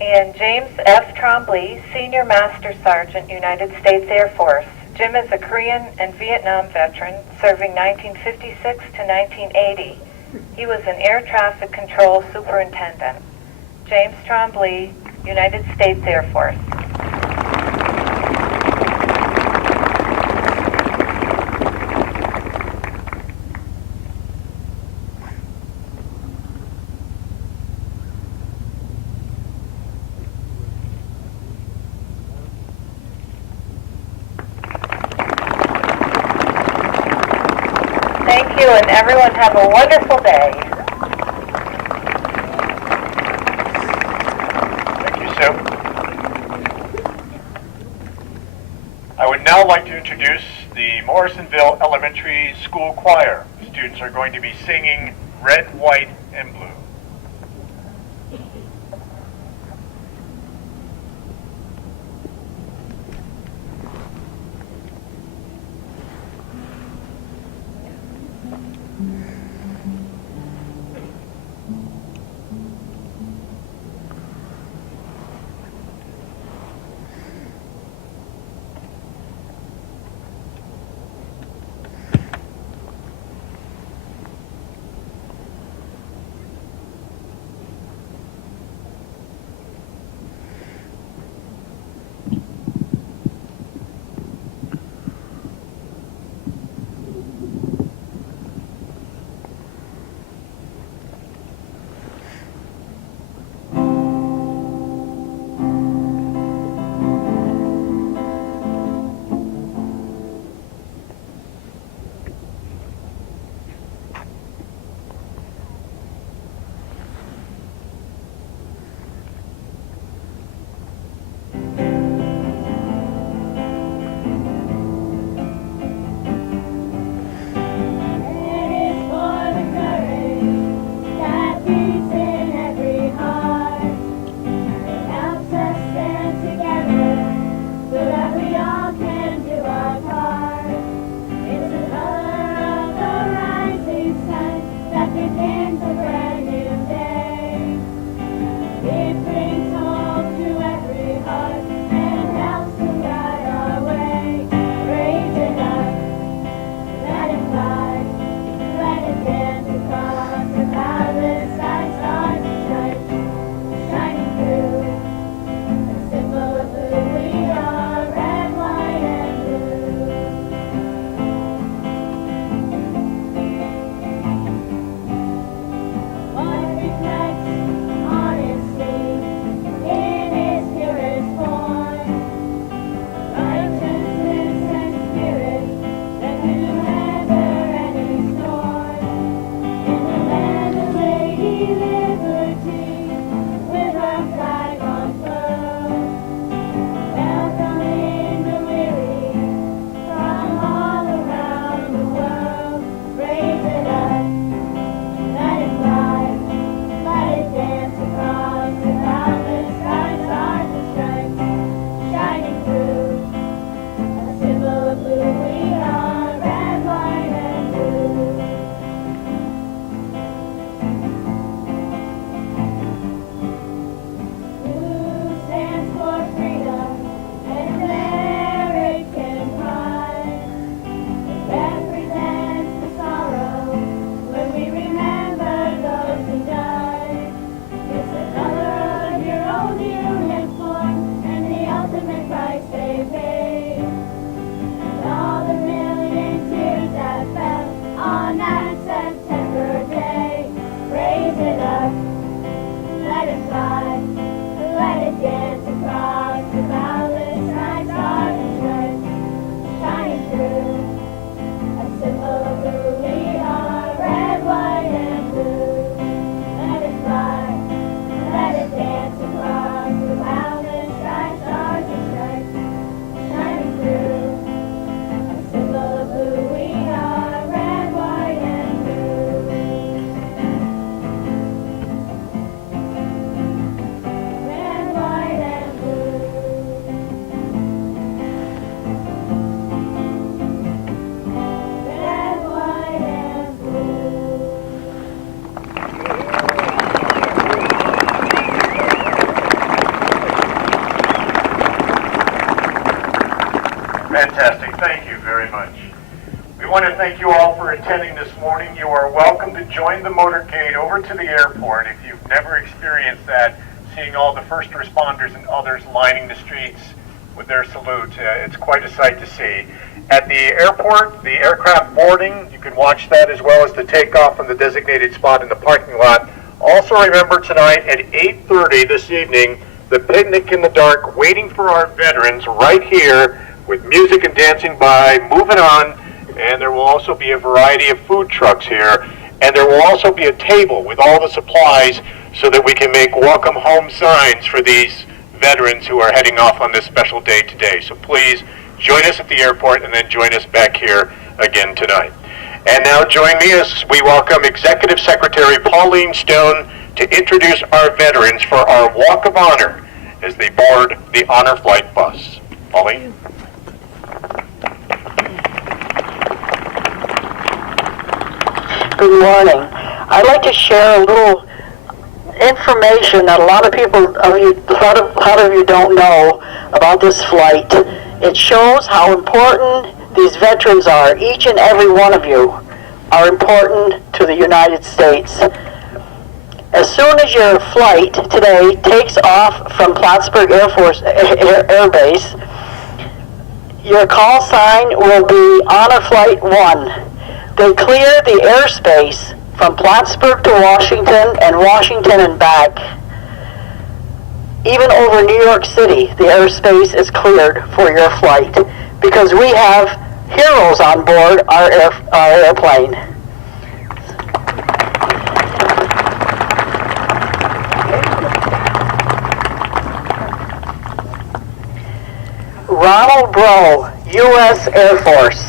And James F. Trombley, Senior Master Sergeant, United States Air Force. Jim is a Korean and Vietnam veteran, serving 1956 to 1980. He was an air traffic control superintendent. James Trombley, United States Air Force. Thank you, and everyone have a wonderful day. Thank you, Sue. I would now like to introduce the Morrisonville Elementary School Choir. Students are going to be singing Red, White, and Blue. Fantastic. Thank you very much. We want to thank you all for attending this morning. You are welcome to join the motorcade over to the airport if you've never experienced that, seeing all the first responders and others lining the streets with their salute. It's quite a sight to see. At the airport, the aircraft boarding, you can watch that as well as the takeoff from the designated spot in the parking lot. Also remember tonight at 8:30 this evening, the picnic in the dark waiting for our veterans right here with music and dancing by Moving On. And there will also be a variety of food trucks here. And there will also be a table with all the supplies so that we can make welcome home signs for these veterans who are heading off on this special day today. So please join us at the airport and then join us back here again tonight. And now join me as we welcome Executive Secretary Pauline Stone to introduce our veterans for our Walk of Honor as they board the Honor Flight bus. Pauline? Good morning. I'd like to share a little information that a lot of you don't know about this flight. It shows how important these veterans are. Each and every one of you are important to the United States. As soon as your flight today takes off from Plattsburgh Air Base, your call sign will be Honor Flight 1. They clear the airspace from Plattsburgh to Washington and Washington and back. Even over New York City, the airspace is cleared for your flight because we have heroes on board our airplane. Ronald Bro, U.S. Air Force.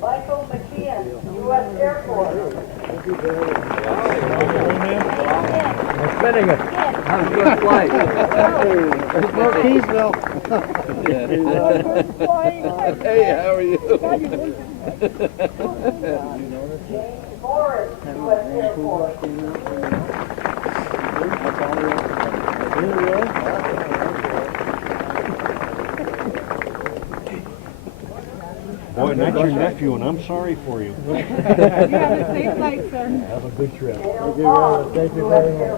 Michael McKeon, U.S. Air Force. We're spinning it. Have a good flight. Keysville. Hey, how are you? James Morris, U.S. Air Force. Boy, that's your nephew, and I'm sorry for you. You have a safe flight, sir. Have a good trip. Thank you very much.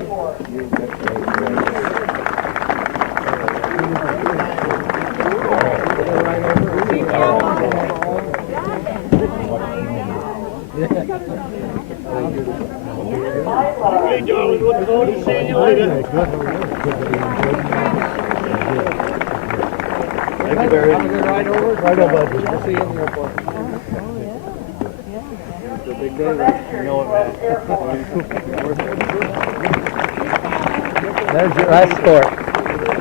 Hey, darling, look forward to seeing you later. Thank you, Barry. Have a good ride over. Right over. I'll see you in the airport. It's a big day. You know it, man. There's your escort.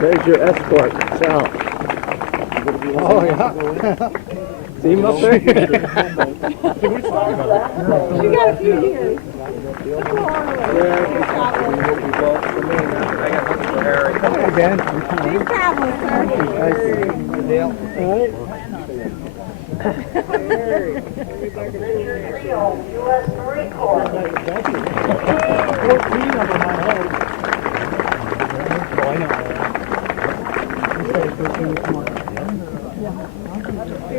There's your escort, Sal. Oh, yeah. See him up there? You got a few years. Hey, Ben. Safe travels, sir. Good deal. U.S. Marine Corps. 14 of them, I hope.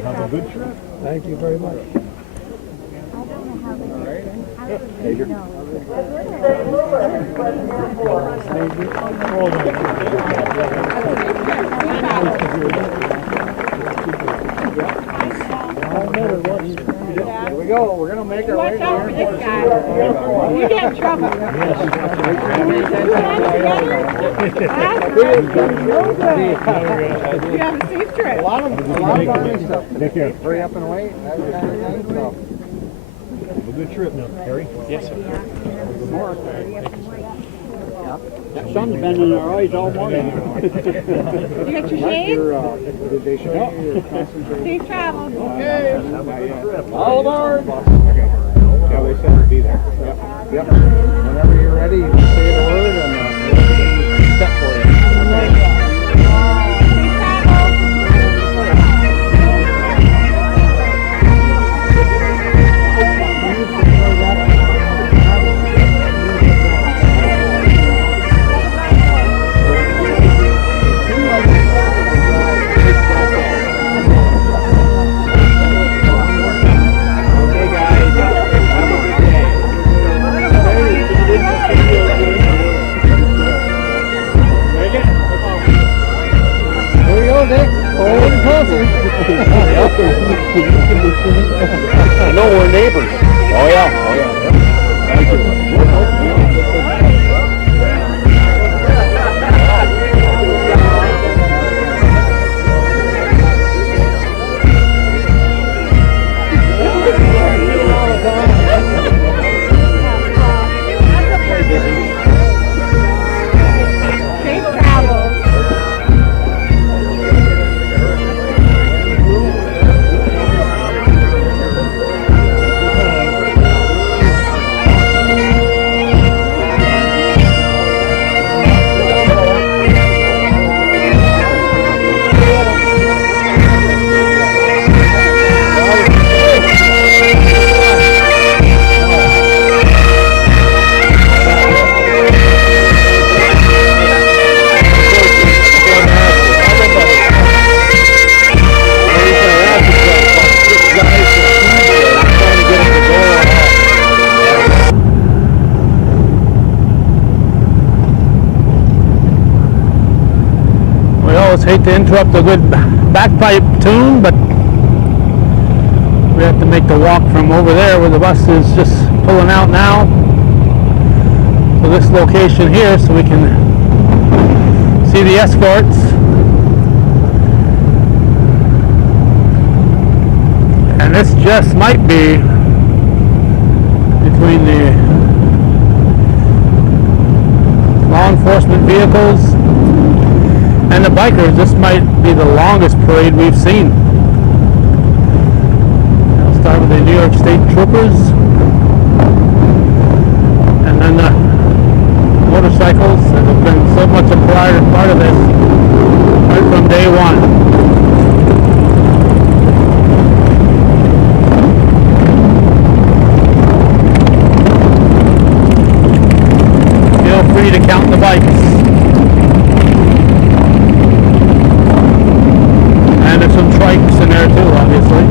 Have a good trip. Thank you very much. Here we go. We're gonna make our way Watch out for this guy. You get in trouble. You have a safe trip. A lot of army stuff. Take care. Hurry up and wait. That kind of thing. So. Have a good trip now, Harry. Yes, sir. That sun's been in our eyes all morning. You got your shades? Did they show you your concentration? Safe travels. All aboard. Yeah, they said it'd be there. Yep. Whenever you're ready, you can say the word and we'll step for you. I know we're neighbors. Oh yeah. Oh yeah. Thank you. Hate to interrupt a good bagpipe tune, but we have to make the walk from over there where the bus is just pulling out now to this location here so we can see the escorts. And this just might be between the law enforcement vehicles and the bikers. This might be the longest parade we've seen. I'll start with the New York State Troopers, and then the motorcycles that have been so much a part of this right from day one. Feel free to count the bikes. And there's some trikes in there too, obviously.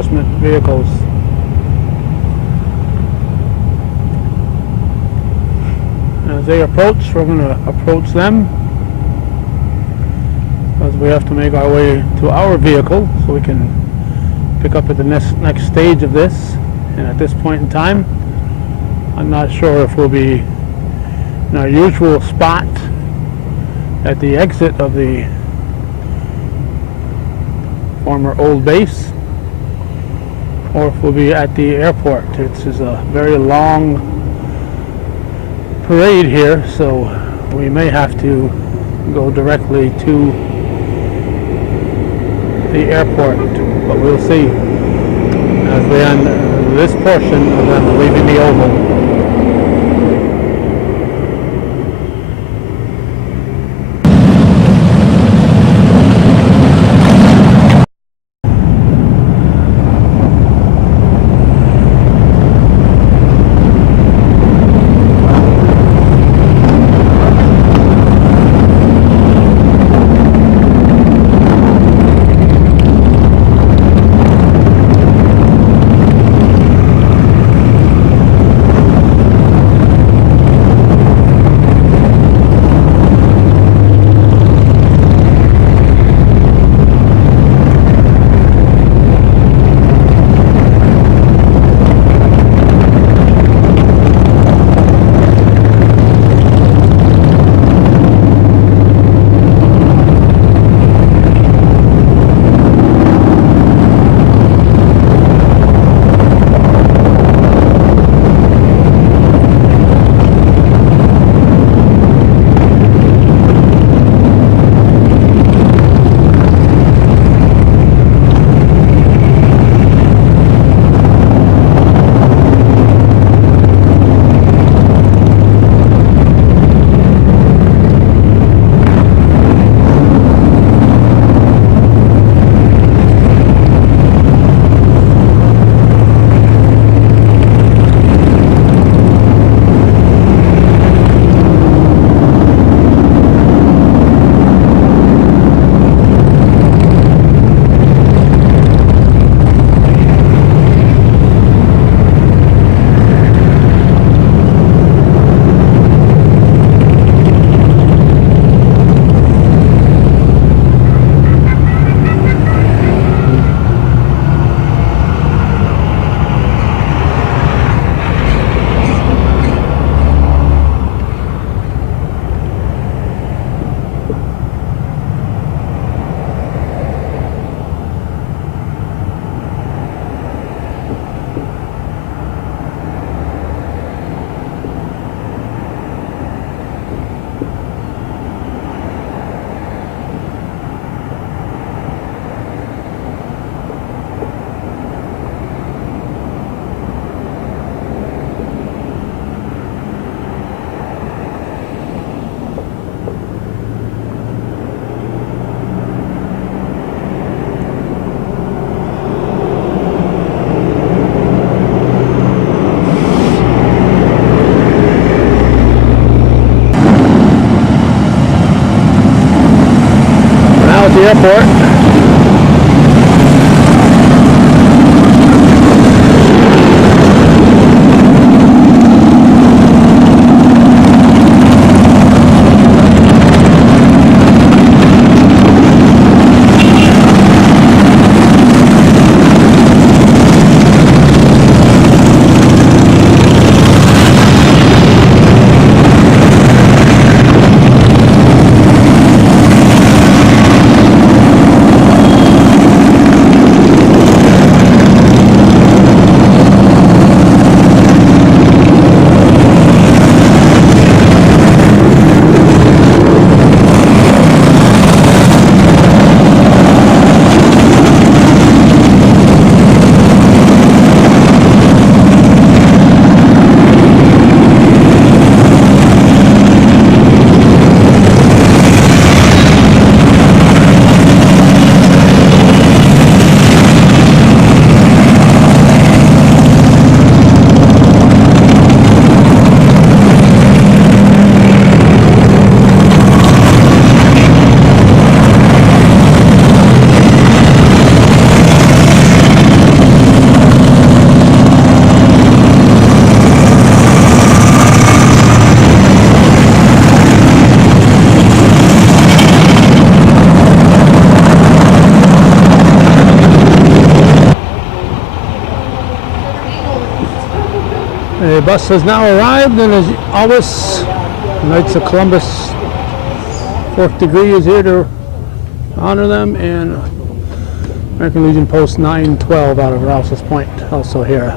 enforcement vehicles. As they approach, we're going to approach them, as we have to make our way to our vehicle so we can pick up at the next stage of this. And at this point in time, I'm not sure if we'll be in our usual spot at the exit of the former old base, or if we'll be at the airport. This is a very long parade here, so we may have to go directly to the airport, but we'll see as we end this portion of them leaving the Oval. The airport. The bus has now arrived, and as always, Knights of Columbus 4th Degree is here to honor them, and American Legion Post 912 out of Rouse's Point also here.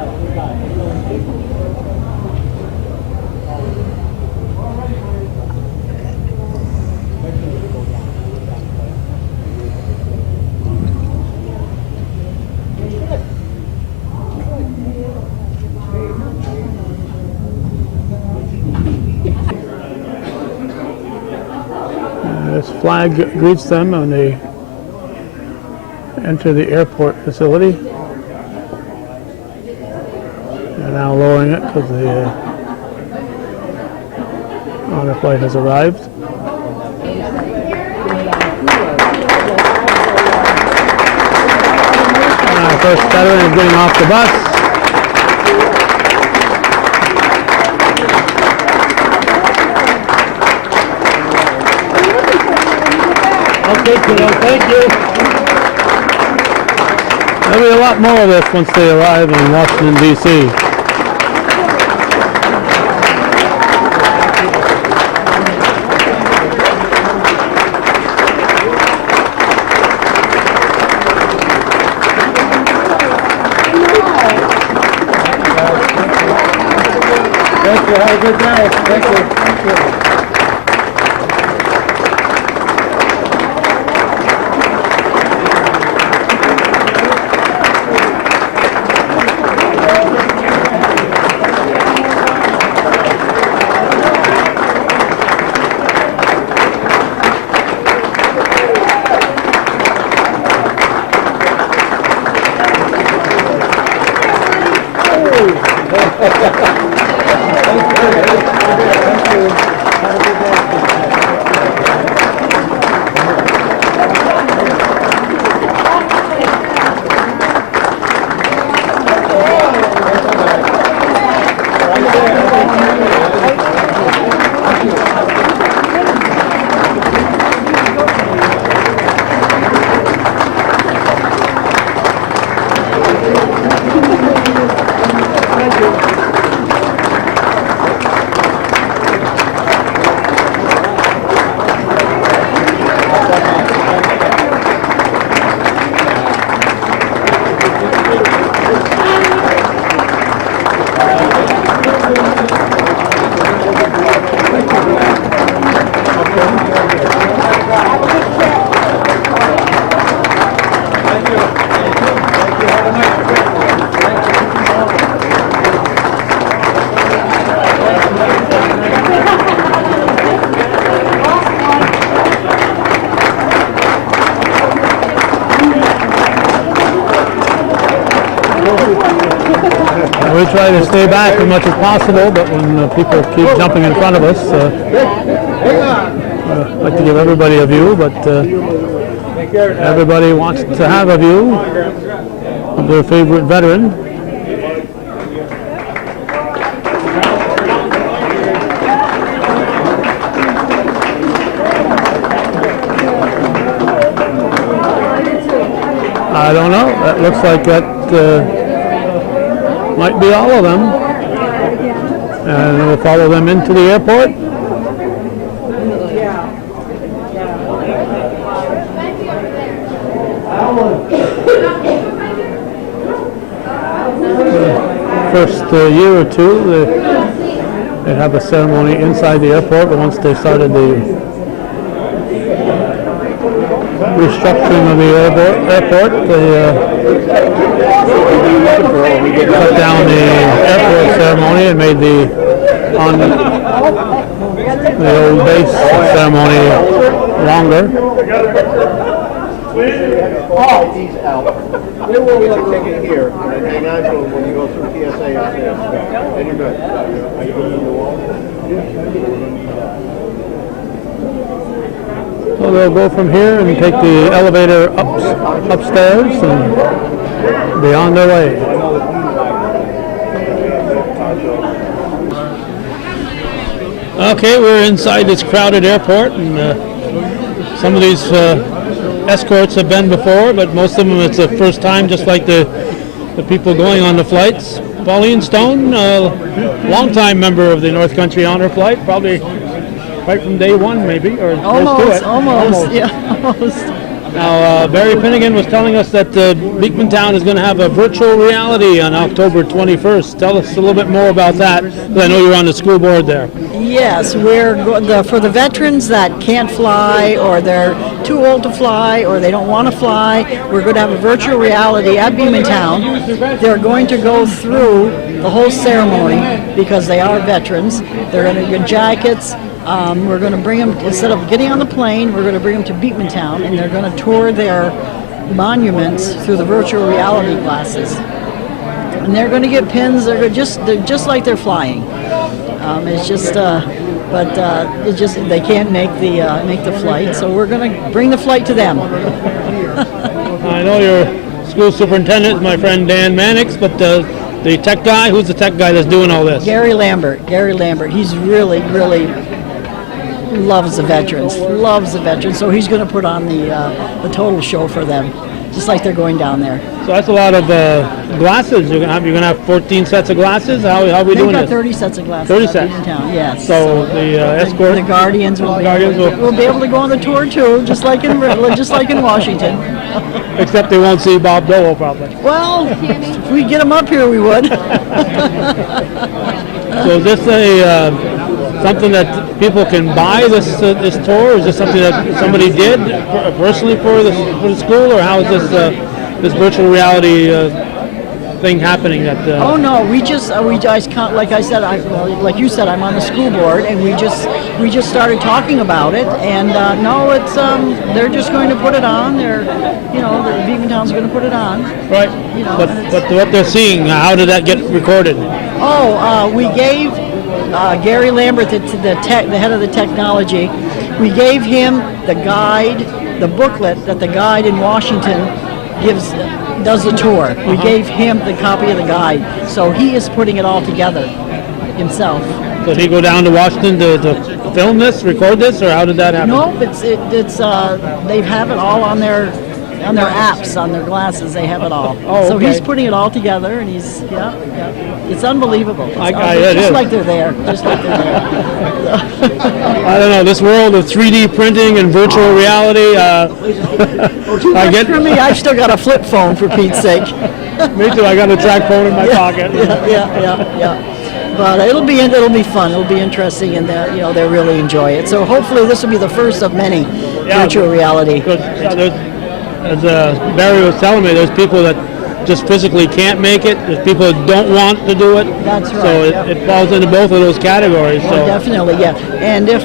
This flag greets them when they enter the airport facility. They're now lowering it because the honor flight has arrived. Our first veteran is getting off the bus. Okay, kiddo, thank you. There'll be a lot more of this once they arrive in Washington, D.C. Thank you. Have a good night. Thank you. Thank you. We try to stay back as much as possible, but when people keep jumping in front of us, I'd like to give everybody a view, but everybody wants to have a view of their favorite veteran. I don't know. That looks like that might be all of them. And we'll follow them into the airport. First year or two, they have a ceremony inside the airport, but once they started the restructuring of the airport, they cut down the airport ceremony and made the old base ceremony longer. These out. They will get a ticket here, and then hang on to them when you go through TSA upstairs. Then you're good. Are you good on the wall? So they'll go from here and take the elevator upstairs and be on their way. Okay, we're inside this crowded airport, and some of these escorts have been before, but most of them it's the first time, just like the the people going on the flights. Pauline Stone, longtime member of the North Country Honor Flight, probably right from day one, maybe, or close to it. Almost. Now, Barry Finnegan was telling us that Beekmantown is going to have a virtual reality on October 21st. Tell us a little bit more about that, because I know you're on the school board there. Yes, for the veterans that can't fly, or they're too old to fly, or they don't want to fly, we're going to have a virtual reality at Beekmantown. They're going to go through the whole ceremony because they are veterans. They're going to get jackets. We're going to bring them, instead of getting on the plane, we're going to bring them to Beekmantown, and they're going to tour their monuments through the virtual reality glasses. And they're going to get pins. They're just like they're flying. It's just, they can't make the flight, so we're going to bring the flight to them. I know your school superintendent is my friend Dan Mannix, but the tech guy, who's the tech guy that's doing all this? Gary Lambert. He's really loves the veterans. So he's going to put on the total show for them, just like they're going down there. So that's a lot of glasses. You're going to have 14 sets of glasses. How are we doing this? They've got 30 sets of glasses. 30 sets. In town, yes. So the escort, the Guardians will be able to go on the tour too, just like in Washington. Except they won't see Bob Dole probably. Well, if we get them up here, we would. So is this something that people can buy this tour? Is this something that somebody did personally for the school, or how is this virtual reality thing happening? Oh no, we just like I said, like you said, I'm on the school board, and we just started talking about it, and no, it's they're just going to put it on. The Beekmantown's going to put it on. Right. But what they're seeing, how did that get recorded? We gave Gary Lambert, the head of the technology, we gave him the guide, the booklet that the guide in Washington does the tour. We gave him the copy of the guide, so he is putting it all together himself. So did he go down to Washington to film this, record this, or how did that happen? No, it's they have it all on their apps, on their glasses. They have it all. Oh, so okay. he's putting it all together, and it's unbelievable. It is. Like they're there. Just like they're there. I don't know, this world of 3D printing and virtual reality. For me, I've still got a flip phone, for Pete's sake. Me too. I got a track phone in my pocket. Yeah. But it'll be fun. It'll be interesting, and they'll really enjoy it. So hopefully, this will be the first of many virtual reality. As Barry was telling me, there's people that just physically can't make it. There's people that don't want to do it. That's right. So it falls into both of those categories. So definitely, yeah. And if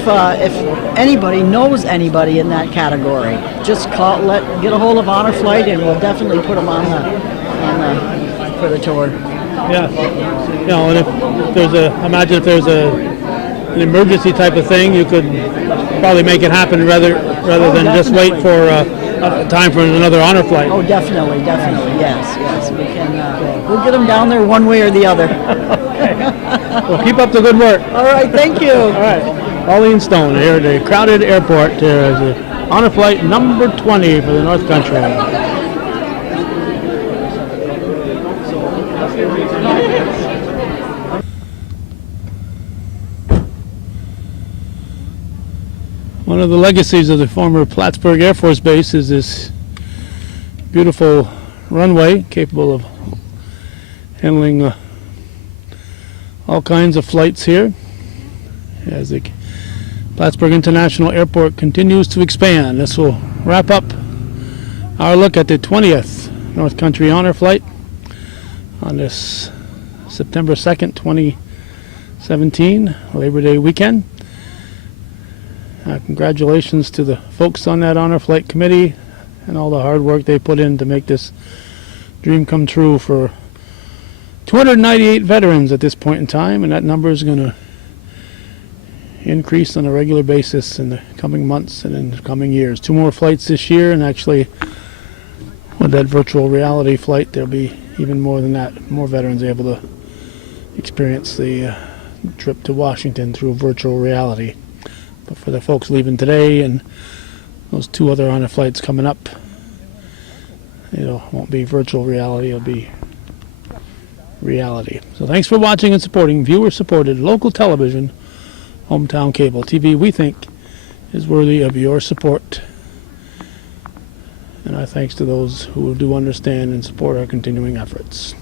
anybody knows anybody in that category, just get a hold of Honor Flight, and we'll definitely put them on for the tour. Yeah. And if there's an emergency type of thing, you could probably make it happen rather than just wait for time for another honor flight. Oh, definitely, yes. We can. We'll get them down there one way or the other. Well, keep up the good work. All right, thank you. All right, Pauline Stone here at the crowded airport. There is the honor flight number 20 for the North Country. One of the legacies of the former Plattsburgh Air Force Base is this beautiful runway capable of handling all kinds of flights here as the Plattsburgh International Airport continues to expand. This will wrap up our look at the 20th North Country Honor Flight on this September 2nd, 2017, Labor Day weekend. Congratulations to the folks on that Honor Flight Committee and all the hard work they put in to make this dream come true for 298 veterans at this point in time, and that number is going to increase on a regular basis in the coming months and in the coming years. 2 more flights this year, and actually with that virtual reality flight there'll be even more than that, more veterans able to experience the trip to Washington through virtual reality. But for the folks leaving today and those 2 other honor flights coming up, it won't be virtual reality, it'll be reality. So thanks for watching and supporting viewer-supported local television, hometown cable TV. We think is worthy of your support. And our thanks to those who do understand and support our continuing efforts.